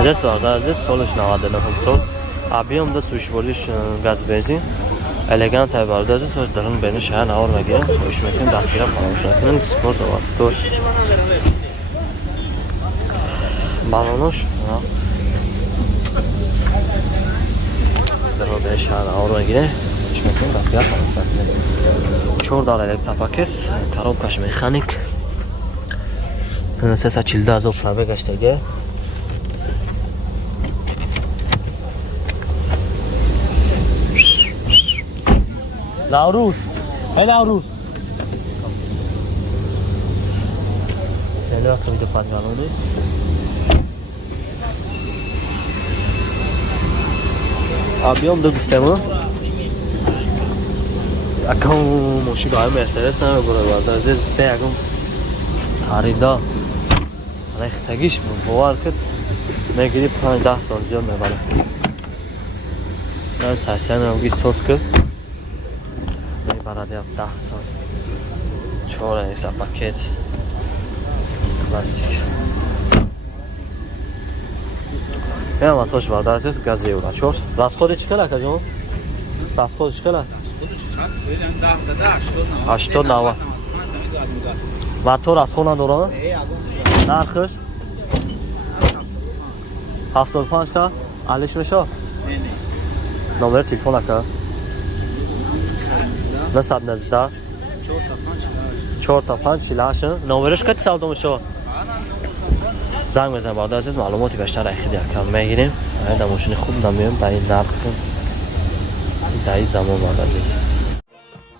Здесь vardı, здесь солнечный ладно, sol. Объем да switchboardиш gaz benzin. Elegant vardı, здесь söz dırın beni şehir ağır ve giren. Üşmekin daskira falan uşakının diskor zavat. Dur. Balonuş. Dırın beni şehir ağır ve giren. Üşmekin daskira falan uşakının. Çordal elektropaket, коробкаш mexanik. Sesa çildi az o prabe gaştege. Navruz. Hey Navruz. Seni akşam gidip patronunu. Abiyom da sistemi. Akam moşi gayet Mercedes ne böyle vardı. Aziz beyagım. Harida. Rektegiş bu var ki. Ne gidip 10 saat ziyon mevalı. Ben saysan avgi sos ki. برای 10 سال 4 ایسا پاکت کلاسیک میام اتوش بردار از گازی اورا 4 расходи چی خلق جون расходи چی خلق 80 90 و تو расход ندارن نرخش 75 تا علیش میشه نمره تلفن اکا نصب نزده 4 تا 5 چیلاشه نمرش کتی سال دومشه زنگ بزن بعد از معلوماتی بیشتر اخیری کم میگیریم در ماشین خوب نمیام در این نرخ در این زمان بعد از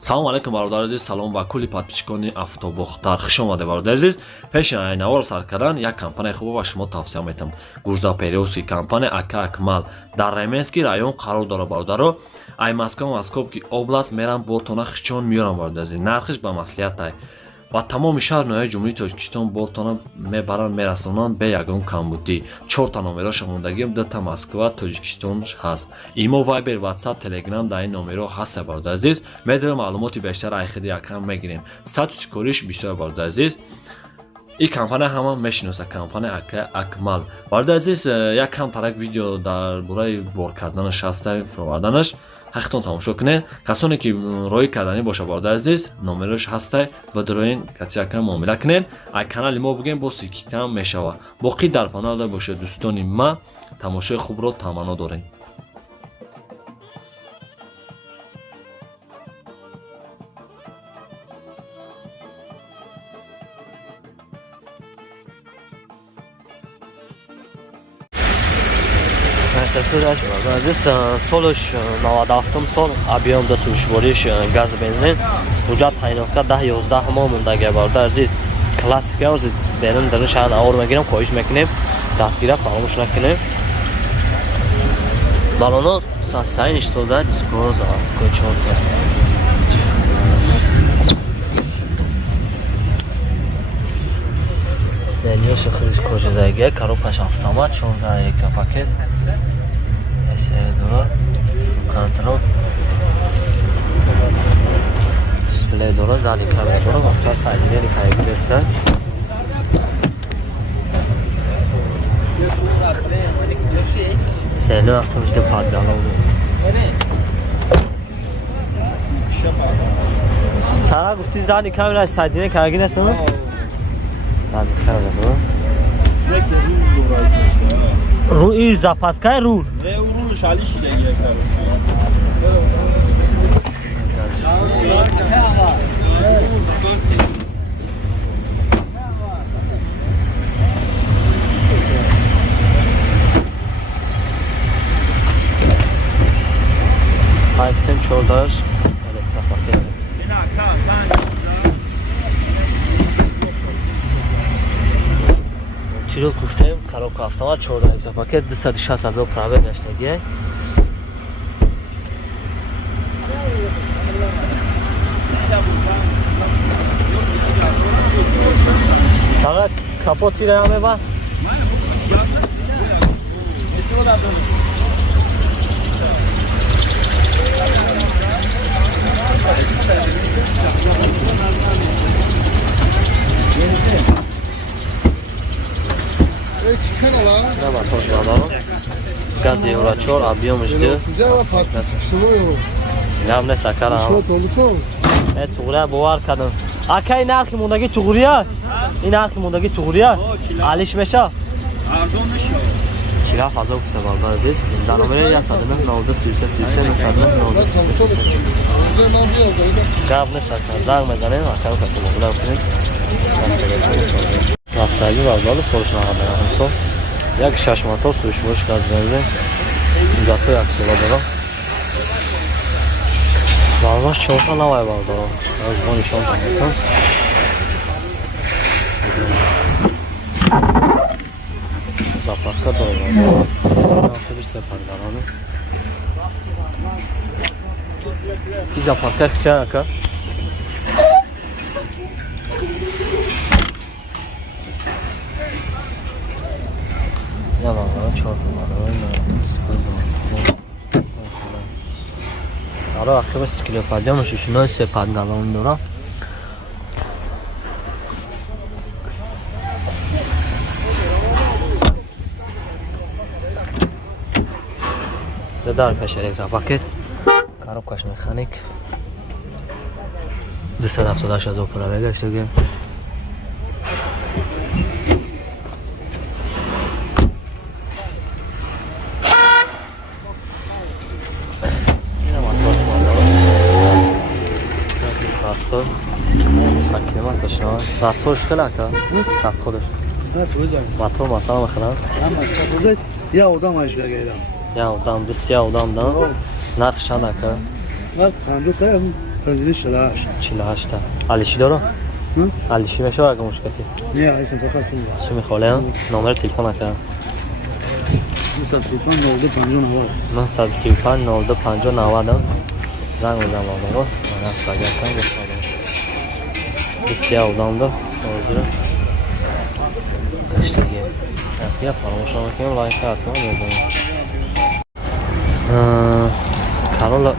салом алейкум бародар азиз салом ба кулли подписчикони автобухтар хуш омада бародар азиз пеши айнавор сар кардан як компания хуб ба шумо тавсия метам гурзапериоси компания ака акмал дар Раменский район қарор дорад бародаро ай Москва-Московский област мерам болтона хичон миёрам бародар азиз нархиш ба маслиҳатай ва тамоми шаҳр ноҳияи ҷумҳурии Тоҷикистон болтона мебаранд мерасонанд бе ягон камбудӣ 4 та номеро шумондагим 2 та Москва Тоҷикистон ҳаст имо Viber WhatsApp Telegram дар ин номеро ҳаст бародар азиз медарем маълумоти бештар айхиди якам мегирем статуси кориш бисёр бародар азиз ин компания ҳама мешиноса компания ака акмал бародар азиз якам тарак видео дар бораи бор карданаш ҳаста фурӯварданаш ҳақтон тамошо кунед касоне ки роҳи карданӣ боша бародар азиз номерош ҳастай бадроин катияка муомила кунед ай канали мо бугем бо сикитам мешава боқӣ дар панал боша дӯстони ма тамошои хубро таманно дорем Здесь солиш 97 сол объем да switchboardиш газ бензин ҳуҷҷат таъйинофта 10-11 моҳ мондагия бародар азиз классика азиз берим дар шаҳр авор мегирем хоҳиш мекунем дастгира фаромӯш накунем балоно састаи ништоза дискоз аскочорта Сельёш хрис кожадаги коробкаш автомат 14 электропакет эсердор контрол дисплей дора зали камера дора вақта сайдини кайги беста сено автомобил паддало та гуфти зали камера сайдини кайги неса зали камера дора Рул и запаскай рул. Рул шали шидеги Ayten çordaş. Тирил гуфтем коробка автомат 14 электропакет 260 000 пробег гаштаги фақат капот тира меба Çıkan ala. Ne var toş var bardaro. Gaz euro 4 объемش de. Нам не сакара. туғрия бовар кардам. Ака ин нархи мондаги туғрия? Ин нархи мондаги туғрия? Алиш меша? Арзон мешавад. Чира фазо куса балдар азиз. Дар номери 109 93 33 гап нешакар. Занг мезанем, ака кату муғлам кунем. Масали балдар сориш нағадар ҳамсо. Як 6 мотор сӯшвош газ бензин. Зато як сола дора. Балдар 4 та навай балдар. Аз бо нишон кардам. Запаска дорам. Автомобиль сепаргарони. Ки запаска хича ака? Я балдар 4 та навай. Ара акива стикило падям шишно сепаргарони дора. Dar peşer egza paket. Коробкаш механик. 278,000 пробега ишteге. Растор. Акима кашна. Растор шхелака. Растор. Мотор масала механа. Я удам ашга гайрам. Я удам, дистя удам да. Нарх шанака. Нарх 50 48 та. Алиши дора? Алиши мешава ага мушкати. Не, айсен фақат сумда. Суми холеан. Номер телефон ака. 935 02 935 زنگ بزن بالا من رفت اگر کن گفتم بسیار اودام دا حاضره اشتگی اسکیه فراموش نکنیم لایک حتما بزنیم کانال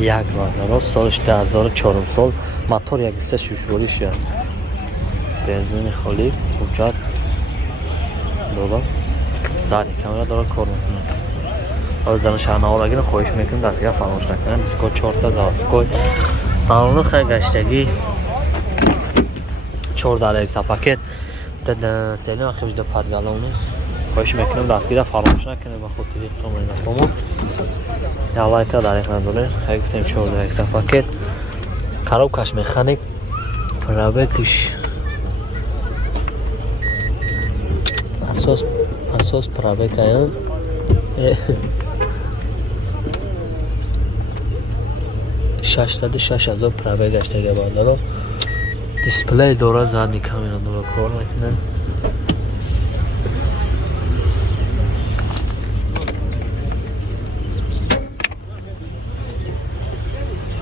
یک بار سالش 2004 سال موتور یک سه شوشوریش بنزین خالی حجت دوباره زنی کاملا داره کار میکنه از دانش شهرنامه بگیرن خواهش میکنم دستگاه فراموش نکنن دیسکو 4 تا زاوسکوی قانون خیلی گشتگی 4 داره یک پاکت دادن سیلین خیلی دو پادگالونه خواهش میکنم دستگاه فراموش نکنه با خود دیگه خواهم نکنم یا لایک داره یک نداره خیلی گفتیم 4 داره یک پاکت коробкаш механик пробегиш асос пробег аян ششصد شش هزار پرابه گشته بالا دیسپلی داره زدی کامینا داره کار میکنه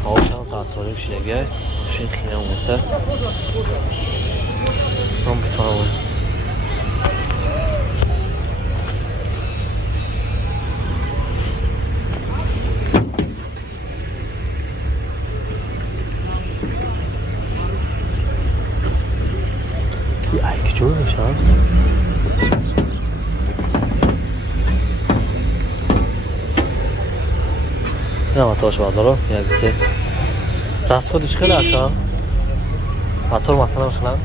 حالا قطاری شیگه ماشین خیلی موسه هم بفرمایید Ay küçülmüş ha. Ne motorş var dolu? Yakısı. Rasxod iş خیلی aşağı. Motor masana başlan.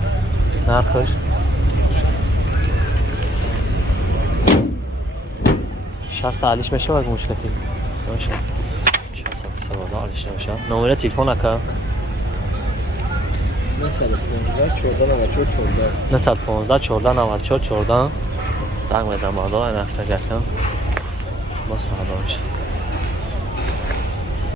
Narxış. شصت علیش میشه و مشکلی. باشه. 60 سوال علیش نمیشه. نمره تلفن اکا. نسل 15 14 94 14 زنگ بزن بالا این هفته گفتم با صحبت